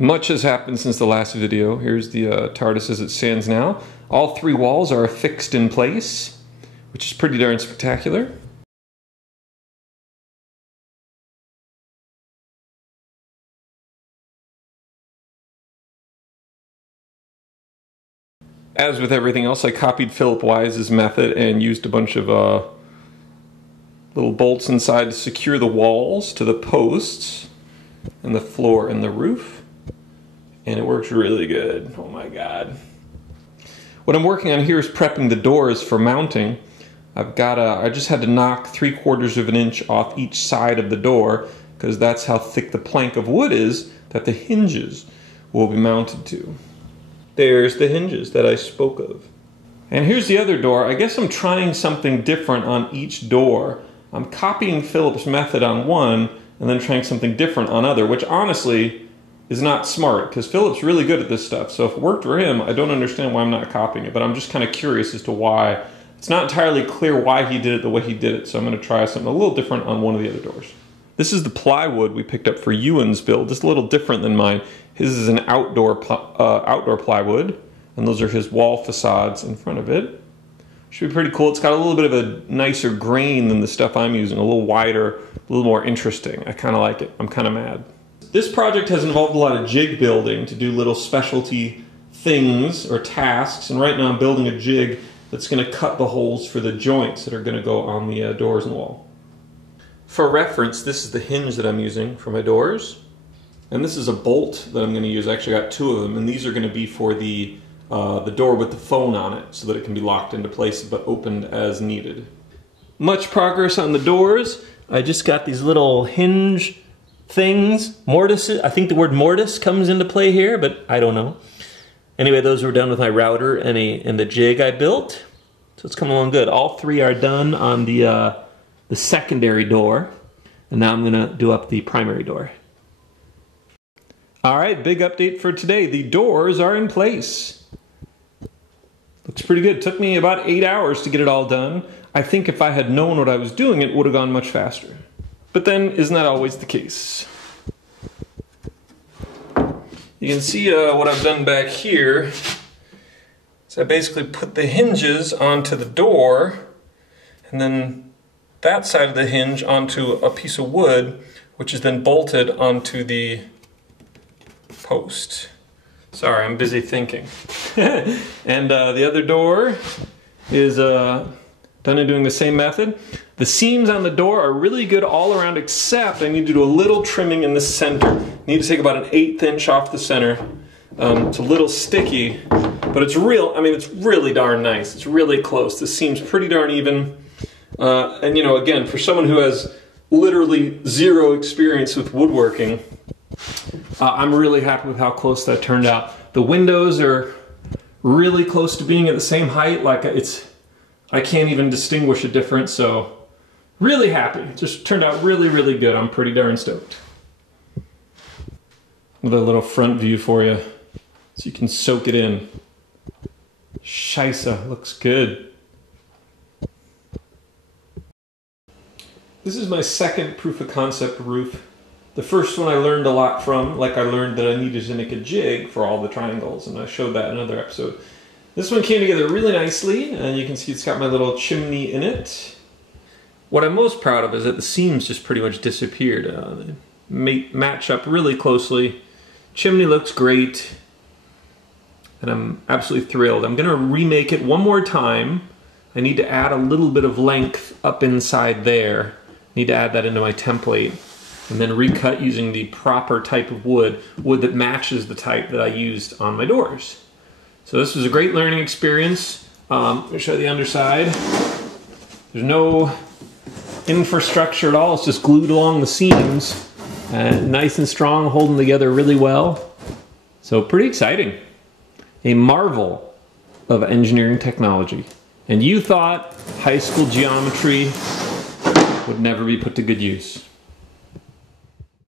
Much has happened since the last video. Here's the Tardis as it stands now. All three walls are fixed in place, which is pretty darn spectacular. As with everything else, I copied Philip Wise's method and used a bunch of little bolts inside to secure the walls to the posts and the floor and the roof. And it works really good. Oh my God. What I'm working on here is prepping the doors for mounting. I just had to knock 3/4 of an inch off each side of the door because that's how thick the plank of wood is that the hinges will be mounted to. There's the hinges that I spoke of. And here's the other door. I guess I'm trying something different on each door. I'm copying Philip's method on one and then trying something different on other, which honestly is not smart because Philip's really good at this stuff. So if it worked for him, I don't understand why I'm not copying it, but I'm just kind of curious as to why. It's not entirely clear why he did it the way he did it, so I'm going to try something a little different on one of the other doors. This is the plywood we picked up for Ewan's build. It's a little different than mine. His is an outdoor plywood, and those are his wall facades in front of it. Should be pretty cool. It's got a little bit of a nicer grain than the stuff I'm using, a little wider, a little more interesting. I kind of like it. I'm kind of mad. This project has involved a lot of jig building to do little specialty things or tasks, and right now I'm building a jig that's going to cut the holes for the joints that are going to go on the doors and wall. For reference, this is the hinge that I'm using for my doors. And this is a bolt that I'm going to use. I actually got 2 of them, and these are going to be for the door with the phone on it so that it can be locked into place but opened as needed. Much progress on the doors. I just got these little hinge things. Mortise, I think the word mortise comes into play here, but I don't know. Anyway, those were done with my router and the jig I built. So it's coming along good. All 3 are done on the secondary door, and now I'm going to do up the primary door. All right, big update for today. The doors are in place. Looks pretty good. It took me about 8 hours to get it all done. I think if I had known what I was doing, it would have gone much faster. But then, isn't that always the case? You can see what I've done back here. So I basically put the hinges onto the door, and then that side of the hinge onto a piece of wood, which is then bolted onto the post. Sorry, I'm busy thinking. And the other door is done in doing the same method. The seams on the door are really good all around, except I need to do a little trimming in the center. I need to take about an 1/8 inch off the center. It's a little sticky, but it's really darn nice. It's really close. The seam's pretty darn even. And you know, again, for someone who has literally 0 experience with woodworking, I'm really happy with how close that turned out. The windows are really close to being at the same height. Like I can't even distinguish a difference, so really happy. It just turned out really, really good. I'm pretty darn stoked. With a little front view for you so you can soak it in. Scheisse, looks good. This is my second proof of concept roof. The first one I learned a lot from, like I learned that I needed to make a jig for all the triangles, and I showed that in another episode. This one came together really nicely, and you can see it's got my little chimney in it. What I'm most proud of is that the seams just pretty much disappeared. They match up really closely. Chimney looks great, and I'm absolutely thrilled. I'm gonna remake it one more time. I need to add a little bit of length up inside there. Need to add that into my template, and then recut using the proper type of wood that matches the type that I used on my doors. So this was a great learning experience. Let me show you the underside. There's no infrastructure at all. It's just glued along the seams. Nice and strong, holding together really well. So pretty exciting. A marvel of engineering technology. And you thought high school geometry would never be put to good use.